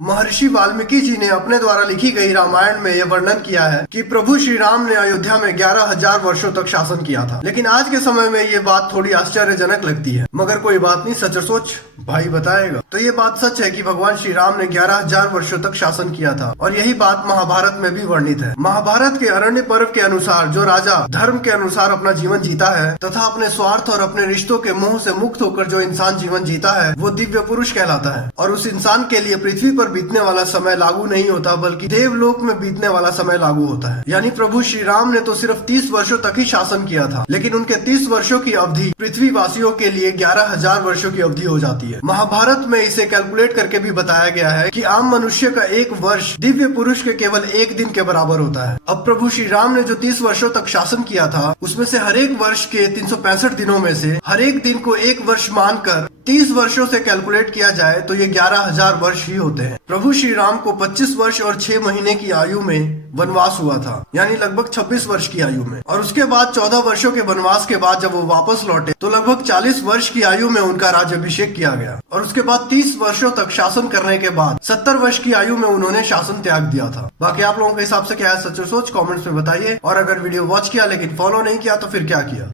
महर्षि वाल्मीकि जी ने अपने द्वारा लिखी गई रामायण में यह वर्णन किया है कि प्रभु श्री राम ने अयोध्या में 11,000 वर्षों तक शासन किया था। लेकिन आज के समय में ये बात थोड़ी आश्चर्यजनक लगती है, मगर कोई बात नहीं, सच और सोच भाई बताएगा। तो ये बात सच है कि भगवान श्री राम ने 11,000 वर्षों तक शासन किया था और यही बात महाभारत में भी वर्णित है। महाभारत के अरण्य पर्व के अनुसार जो राजा धर्म के अनुसार अपना जीवन जीता है तथा अपने स्वार्थ और अपने रिश्तों के मोह से मुक्त होकर जो इंसान जीवन जीता है वो दिव्य पुरुष कहलाता है। और उस इंसान के लिए पृथ्वी पर बीतने वाला समय लागू नहीं होता, बल्कि देवलोक में बीतने वाला समय लागू होता है। यानी प्रभु श्री राम ने तो सिर्फ 30 वर्षों तक ही शासन किया था, लेकिन उनके 30 वर्षों की अवधि पृथ्वी वासियों के लिए 11,000 वर्षों की अवधि हो जाती है। महाभारत में इसे कैलकुलेट करके भी बताया गया है कि आम मनुष्य का एक वर्ष दिव्य पुरुष के केवल एक दिन के बराबर होता है। अब प्रभु श्री राम ने जो 30 वर्षों तक शासन किया था उसमें से हर एक वर्ष के 365 दिनों में से हर एक दिन को एक वर्ष मानकर 30 वर्षों से कैलकुलेट किया जाए तो ये 11,000 वर्ष ही होते हैं। प्रभु श्री राम को 25 वर्ष और 6 महीने की आयु में वनवास हुआ था, यानी लगभग 26 वर्ष की आयु में। और उसके बाद 14 वर्षों के वनवास के बाद जब वो वापस लौटे तो लगभग 40 वर्ष की आयु में उनका राज्याभिषेक किया गया। और उसके बाद 30 वर्षों तक शासन करने के बाद 70 वर्ष की आयु में उन्होंने शासन त्याग दिया था। बाकी आप लोगों के हिसाब से क्या है सच और सोच कमेंट्स में बताइए। और अगर वीडियो वॉच किया लेकिन फॉलो नहीं किया तो फिर क्या किया।